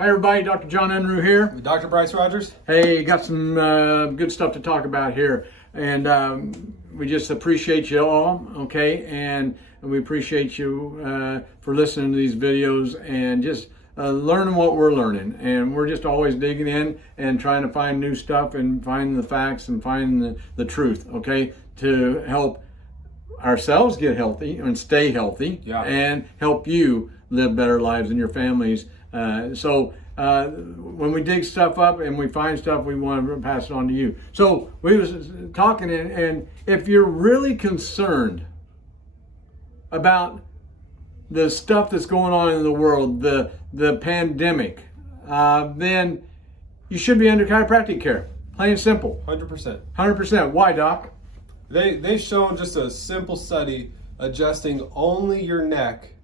Hi everybody, Dr. John Unruh here. Dr. Bryce Rogers. Hey, got some good stuff to talk about here. And we just appreciate you all, okay? And we appreciate you for listening to these videos and just learning what we're learning. And we're just always digging in and trying to find new stuff and find the facts and find the truth, okay? To help ourselves get healthy and stay healthy, and help you live better lives and your families. So when we dig stuff up and we find stuff, we want to pass it on to you. So we was talking, and if you're really concerned about the stuff that's going on in the world, the pandemic, then you should be under chiropractic care. Plain and simple. 100%. 100%. Why, Doc? They've shown just a simple study adjusting only your neck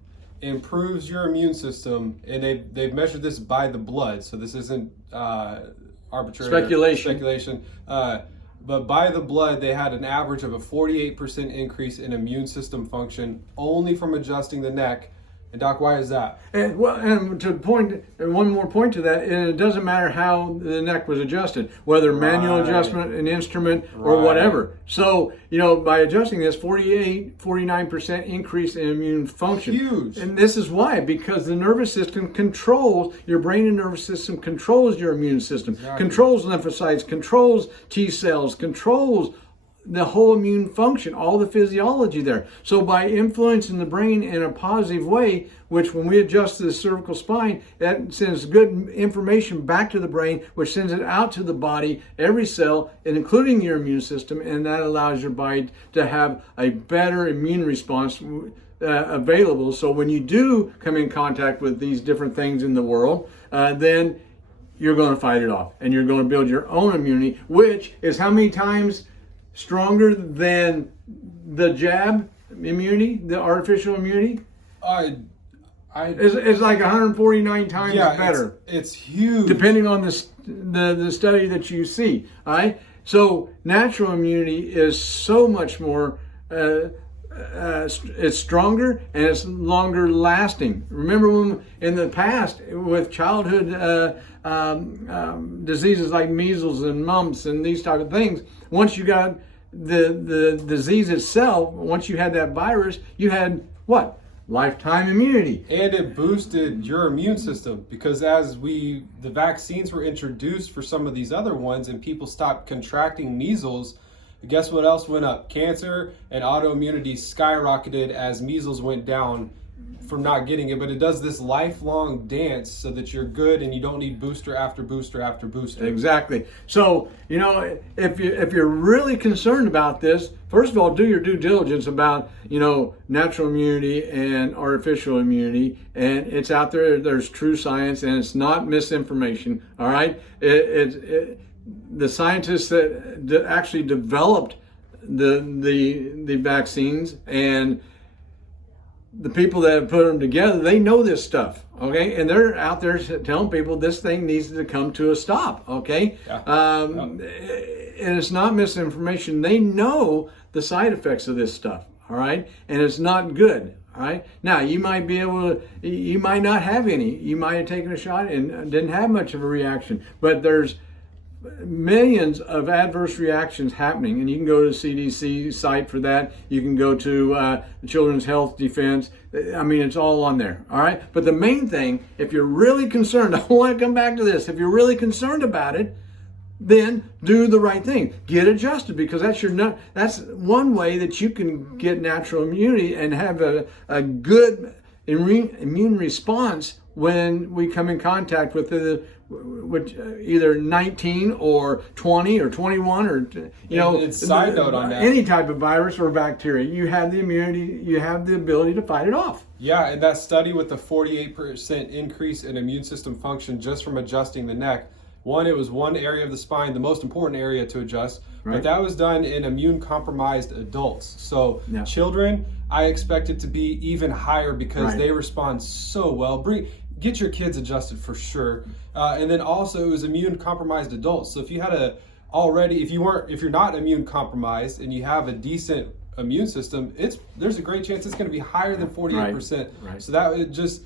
improves your immune system, and they've measured this by the blood, so this isn't arbitrary speculation. But by the blood, they had an average of a 48% increase in immune system function only from adjusting the neck. And Doc, why is that? And one more point to that, and it doesn't matter how the neck was adjusted, whether manual adjustment, an instrument, or whatever. So, by adjusting this, 49% increase in immune function. Huge. And this is why, because the nervous system controls, your brain and nervous system controls your immune system, controls lymphocytes, controls T cells, controls the whole immune function, all the physiology there. So by influencing the brain in a positive way, which when we adjust the cervical spine, that sends good information back to the brain, which sends it out to the body, every cell, and including your immune system, and that allows your body to have a better immune response available. So when you do come in contact with these different things in the world, then you're going to fight it off, and you're going to build your own immunity, which is how many times stronger than the jab immunity, the artificial immunity? It's like 149 times better. It's huge. Depending on the study that you see. All right? So natural immunity is so much more, it's stronger and it's longer lasting. Remember when in the past with childhood diseases like measles and mumps and these type of things, once you got the disease itself, once you had that virus, you had what? Lifetime immunity. And it boosted your immune system, because as the vaccines were introduced for some of these other ones and people stopped contracting measles, guess what else went up? Cancer and autoimmunity skyrocketed as measles went down from not getting it. But it does this lifelong dance so that you're good and you don't need booster after booster after booster. Exactly. So, if you're really concerned about this, first of all, do your due diligence about, natural immunity and artificial immunity. And it's out there. There's true science, and it's not misinformation. All right. The scientists that actually developed the vaccines and the people that have put them together, they know this stuff, okay? And they're out there telling people this thing needs to come to a stop, okay? And it's not misinformation. They know the side effects of this stuff, all right? And it's not good, all right? Now, you might not have any. You might have taken a shot and didn't have much of a reaction, but there's millions of adverse reactions happening, and you can go to the CDC site for that. You can go to the Children's Health Defense. I mean, it's all on there, all right? But the main thing, if you're really concerned, I want to come back to this, if you're really concerned about it, then do the right thing. Get adjusted, because that's one way that you can get natural immunity and have a good immune response when we come in contact with either 19 or 20 or 21 or side note on that, any type of virus or bacteria, you have the immunity, you have the ability to fight it off. Yeah, and that study with the 48% increase in immune system function just from adjusting the neck, it was one area of the spine, the most important area to adjust, but that was done in immune compromised adults. So children, I expect it to be even higher because they respond so well. Get your kids adjusted for sure. And then also it was immune compromised adults. So if you had if you're not immune compromised and you have a decent immune system, there's a great chance it's going to be higher than 48%. Right. So that it just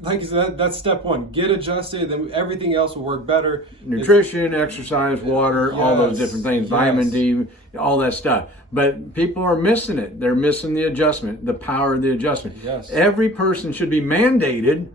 Like you said, that's step one. Get adjusted, then everything else will work better. Nutrition, exercise, water, all those different things, vitamin D, all that stuff. But people are missing it. They're missing the adjustment, the power of the adjustment. Yes. Every person should be mandated,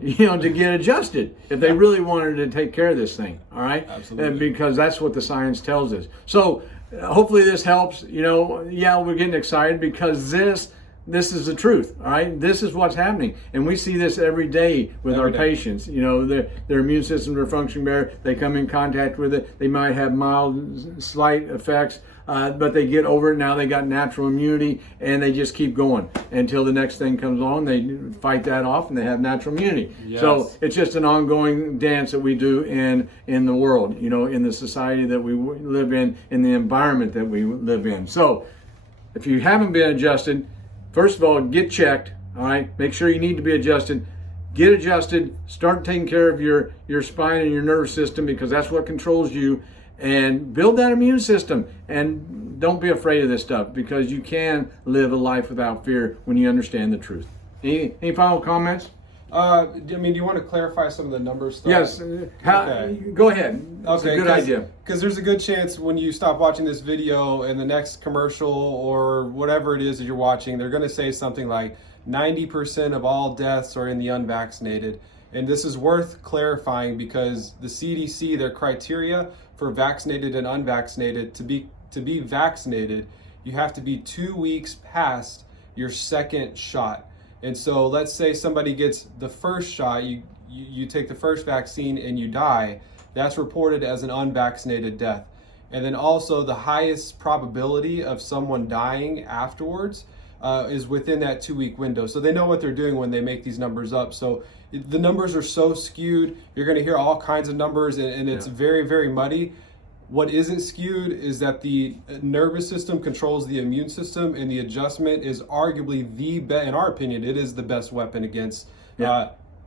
to get adjusted if they really wanted to take care of this thing. All right. Absolutely. And because that's what the science tells us. So hopefully this helps. We're getting excited because this is the truth. All right. This is what's happening. And we see this every day with our patients. Their immune systems are functioning better. They come in contact with it. They might have mild, slight effects, but they get over it. Now they got natural immunity and they just keep going until the next thing comes along. They fight that off and they have natural immunity. Yes. So it's just an ongoing dance that we do in the world, in the society that we live in the environment that we live in. So if you haven't been adjusted, first of all, get checked, all right? Make sure you need to be adjusted. Get adjusted. Start taking care of your spine and your nervous system because that's what controls you. And build that immune system. And don't be afraid of this stuff because you can live a life without fear when you understand the truth. Any final comments? Do you want to clarify some of the numbers stuff? Yes. Go ahead. It's a good idea. Because there's a good chance when you stop watching this video and the next commercial or whatever it is that you're watching, they're going to say something like 90% of all deaths are in the unvaccinated. And this is worth clarifying because the CDC, their criteria for vaccinated and unvaccinated, to be vaccinated, you have to be 2 weeks past your second shot. And so let's say somebody gets the first shot, you take the first vaccine and you die, that's reported as an unvaccinated death. And then also the highest probability of someone dying afterwards is within that 2 week window. So they know what they're doing when they make these numbers up. So the numbers are so skewed. You're going to hear all kinds of numbers and it's very, very muddy. What isn't skewed is that the nervous system controls the immune system, and the adjustment is arguably in our opinion, it is the best weapon against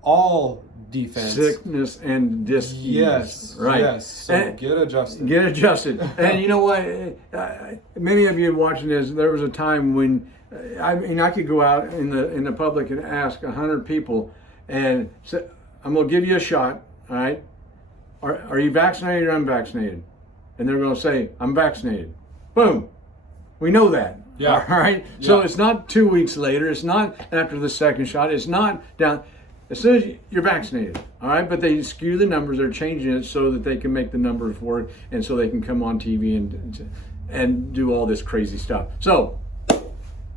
all defense. Sickness and disease. Yes. Right. Yes. So get adjusted. Get adjusted. And you know what? Many of you watching this, there was a time when, I could go out in the public and ask 100 people and say, I'm going to give you a shot, all right? Are you vaccinated or unvaccinated? And they're going to say, I'm vaccinated. Boom. We know that. Yeah. All right. Yeah. So it's not 2 weeks later. It's not after the second shot. It's not down. As soon as you're vaccinated. All right. But they skew the numbers. They're changing it so that they can make the numbers work and so they can come on TV and do all this crazy stuff. So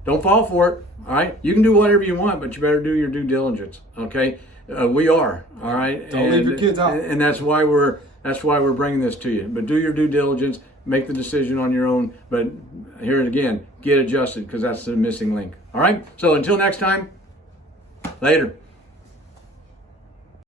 don't fall for it. All right. You can do whatever you want, but you better do your due diligence. Okay. We are. All right. Don't leave your kids out. And that's why we're bringing this to you. But do your due diligence, make the decision on your own. But here it again, get adjusted because that's the missing link. All right? So until next time, later.